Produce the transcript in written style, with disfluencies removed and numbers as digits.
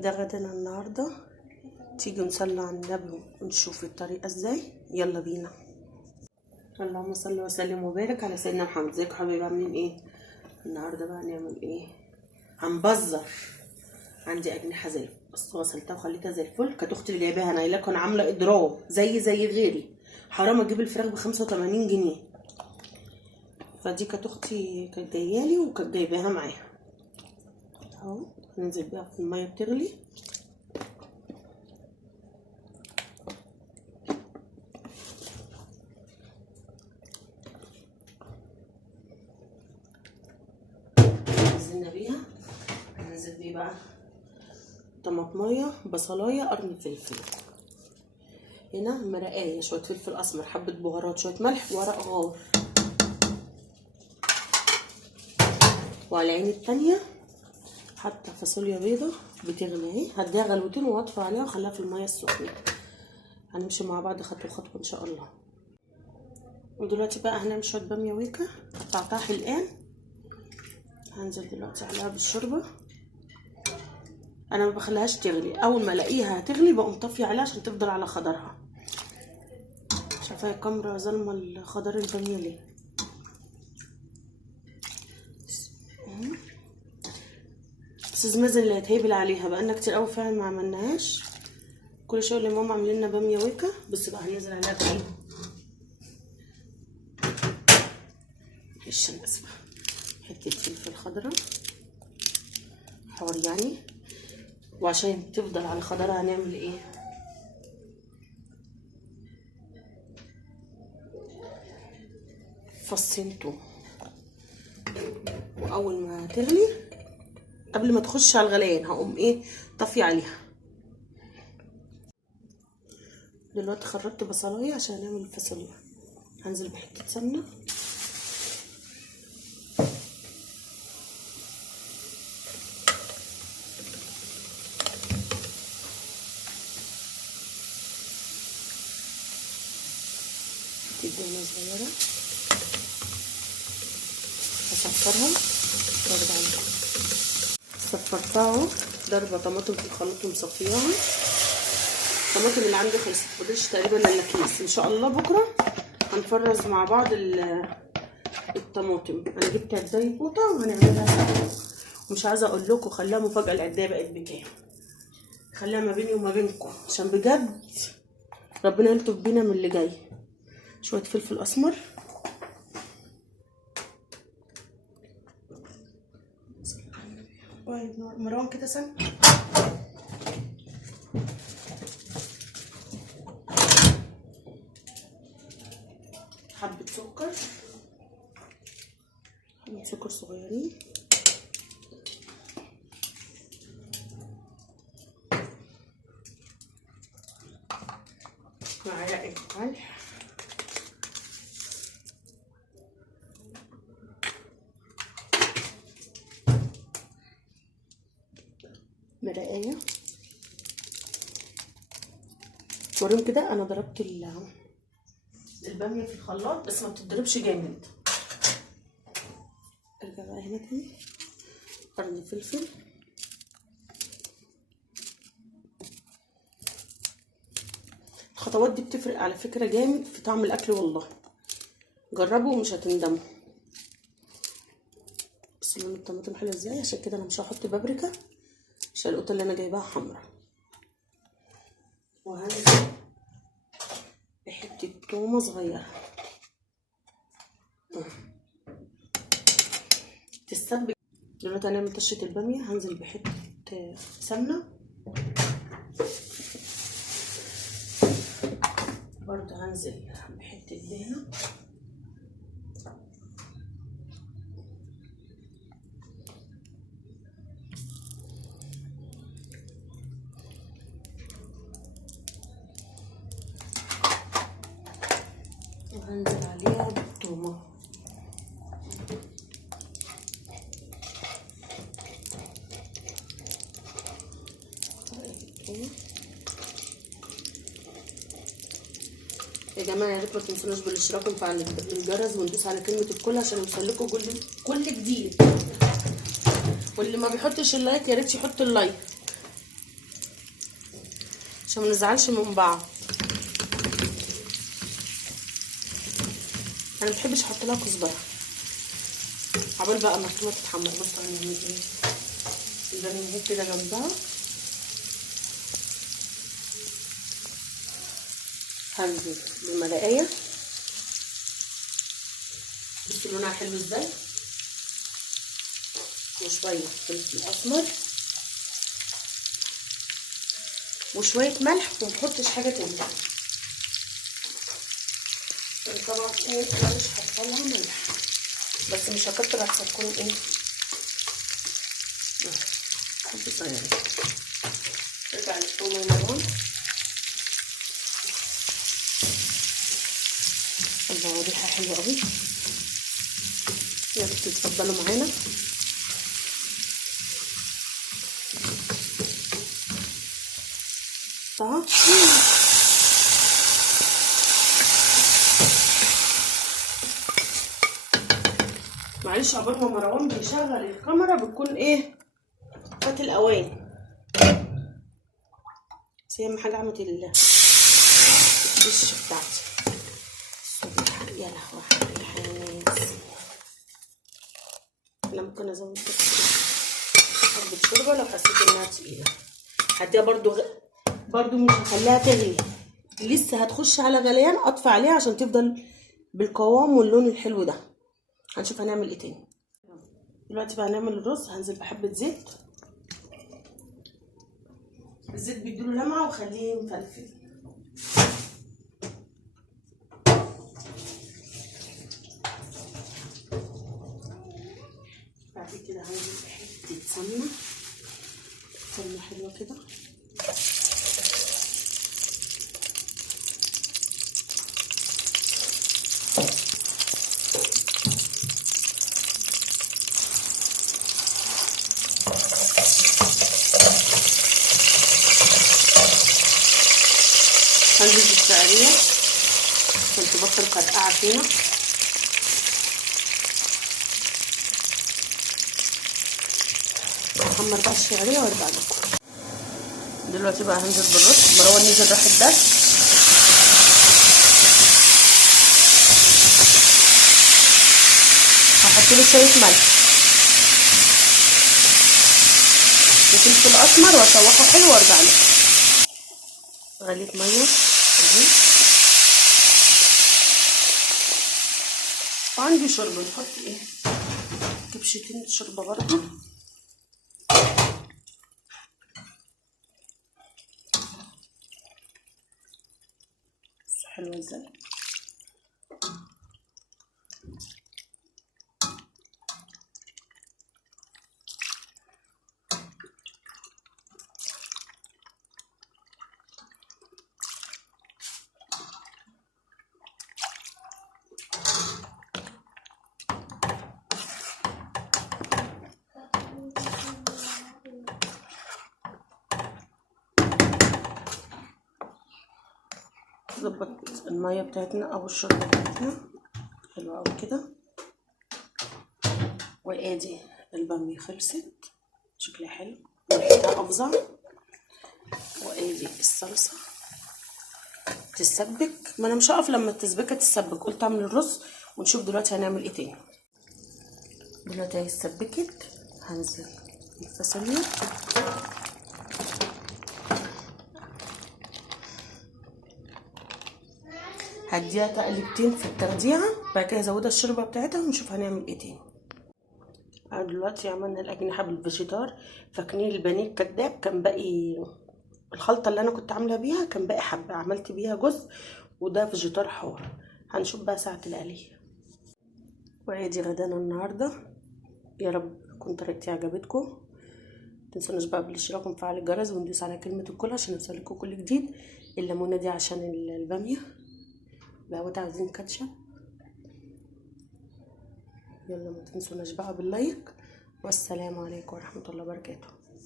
ده غدانا النهارده. تيجي نصلي على النبي ونشوف الطريقه ازاي. يلا بينا. اللهم صل وسلم وبارك على سيدنا محمد. ازيكم حبايبي، عاملين ايه؟ النهارده بقى هنعمل ايه؟ هنبزر. عندي اجنحه زي بس غسلتها وخليتها زي الفل. كانت اختي اللي جايباها، انا لكم عامله اضراب زي غيري. حرام اجيب الفراخ ب 85 جنيه. فدي كانت اختي كانت جايالي وكانت جايباها معاها اهو. ننزل بيها في الميه بتغلي. نزلنا بيها. هننزل بيه بقى طماطمايه، بصلايه، قرن فلفل، هنا مرقايه، شويه فلفل اسمر، حبه بهارات، شويه ملح، ورق غار. وعلى العين التانية حتى فاصوليا بيضه بتغلي اهي. هديها غلوتين واطفي عليها واخليها في الميه السخنه. هنمشي مع بعض خطوه خطوه ان شاء الله. ودلوقتي بقى هنعمل شويه باميه ويكا قطعتها حلقان. هنزل دلوقتي عليها بالشوربه. انا ما بخليهاش تغلي، اول ما الاقيها هتغلي بقوم طافيه عليها عشان تفضل على خضرها. شايفه الكاميرا ظالمه الخضار الباميه ليه؟ استاذ مازن اللي هيتهبل عليها، بقالنا كتير قوي فعلا ما عملناهاش. كل شويه اللي ماما عاملين لنا باميه ويكا. بس بقى هننزل عليها بايه؟ معلش انا اسفه. حته فلفل خضراء حار يعني. وعشان تفضل على خضرها هنعمل ايه؟ فصين توم. واول ما تغلي قبل ما تخش على الغليان هقوم ايه؟ طفي عليها. دلوقتي خرجت بصلايه عشان نعمل الفاصوليا. هنزل بحته سمنه. دهنه صغيره هصفرها وارجع لها. صفرتها اهو. ضربه طماطم في الخلاط ومصفياها. الطماطم اللي عندي خلصت، مفضلش تقريبا الا كيس. ان شاء الله بكره هنفرز مع بعض الطماطم. انا جبت عدايه بوطه وهنعملها سوا. ومش عايزه اقول لكم، خليها مفاجاه، العدايه بقت بكام. خليها ما بيني وما بينكم عشان بجد ربنا يلطف بينا من اللي جاي. شويه فلفل اسمر، مروان كده سن، حبه سكر، حبه سكر صغيرين، معلقه ملح، مرقايه. وريهم كده انا ضربت الباميه في الخلاط بس ما بتضربش جامد. ارجع بقى هنا تاني. قرن فلفل، الخطوات دي بتفرق على فكره جامد في طعم الاكل والله. جربوا ومش هتندموا. بس لون الطماطم حلو ازاي. عشان كده انا مش هحط بابريكا عشان القطه اللي انا جايباها حمرا. وهنزل بحته تومه صغيره تتسبك. دلوقتي هنعمل طشه الباميه. هنزل بحته سمنه برضه. هنزل بحته دهنه. وهنزل عليها بالثومه. يا جماعه يا ريت ما تنسوناش بالاشتراك وتفعلوا الجرس وندوس على كلمه الكل عشان يوصلكوا كل جديد. واللي ما بيحطش اللايك يا ريت يحط اللايك. عشان ما نزعلش من بعض. انا مبحبش احط لها كزبره عبال بقى ما الطماطم تتحمر. بصوا هنعمل ايه. البانيه كده جنبها. هنزل بالملقايه. بصوا لونها حلو ازاي. وشويه فلفل اسمر وشويه ملح، ومنحطش حاجه تانية. طبعا ايه انا مش هحطلها ملح، بس مش هكتر عشان تكون ايه حبه صغيره. ارجع للثوم يا مروان. الله ريحه حلوه قوي. يا ريت تتفضلوا معانا. معلش عقبال ما مروان بيشغل الكاميرا بتكون ايه فات الاوان. بس اهم حاجه عملت الدش بتاعتي. يا لهوي على الحماس. انا ممكن ازود حبه شوربه لو حسيت انها تقيله. هديها برضو مش هخليها تغلي، لسه هتخش على غليان اطفي عليها عشان تفضل بالقوام واللون الحلو ده. هنشوف هنعمل ايه تاني. دلوقتي بقى هنعمل الرز. هنزل بحبه زيت. الزيت بيديله لمعه وخليه مفلفل. بعد كده هنزل بحته سمنه حلوه كده. هنزل بالشعريه عشان تبطل فرقعه فينا. هحمر بقى الشعريه وارجع لكم. دلوقتي بقى هنزل بالرز. مروان نزل راح الدش. هحط له شويه ملح وفلفل اسمر واشوحه حلو وارجع لكم. غليت ميه اهي، وعندي شوربه. نحط ايه كبشتين شوربه برضه. حلوه ازاي. نظبط الميه بتاعتنا او الشوربه بتاعتنا حلوه قوي كده. وادي الباميه خلصت شكلها حلو وريحتها افظع. وادي الصلصه تتسبك. ما انا مش هقف لما التسبيكه تتسبك، قلت اعمل الرز ونشوف دلوقتي هنعمل ايه تاني. دلوقتي هي اتسبكت. هنزل الفاصوليا. هديها تقلبتين في التغذيه، بعد كده هزودها الشوربه بتاعتها ونشوف هنعمل ايه تاني. دلوقتي عملنا الاجنحه بالفيجيتار. فاكرين البانيه الكداب كان باقي الخلطه اللي انا كنت عامله بيها، كان باقي حبه عملت بيها جزء، وده فيجيتار حار. هنشوف بقى ساعه القليه. وادي غدانا النهارده. يا رب تكون طريقتي عجبتكم. متنسوناش بقى بالاشتراك وفعل الجرس وندوس على كلمه الكل عشان يوصلكوا كل جديد. الليمونه دي عشان الباميه بقى عايزين كاتشب. يلا ما تنسوناش بقى باللايك، والسلام عليكم ورحمه الله وبركاته.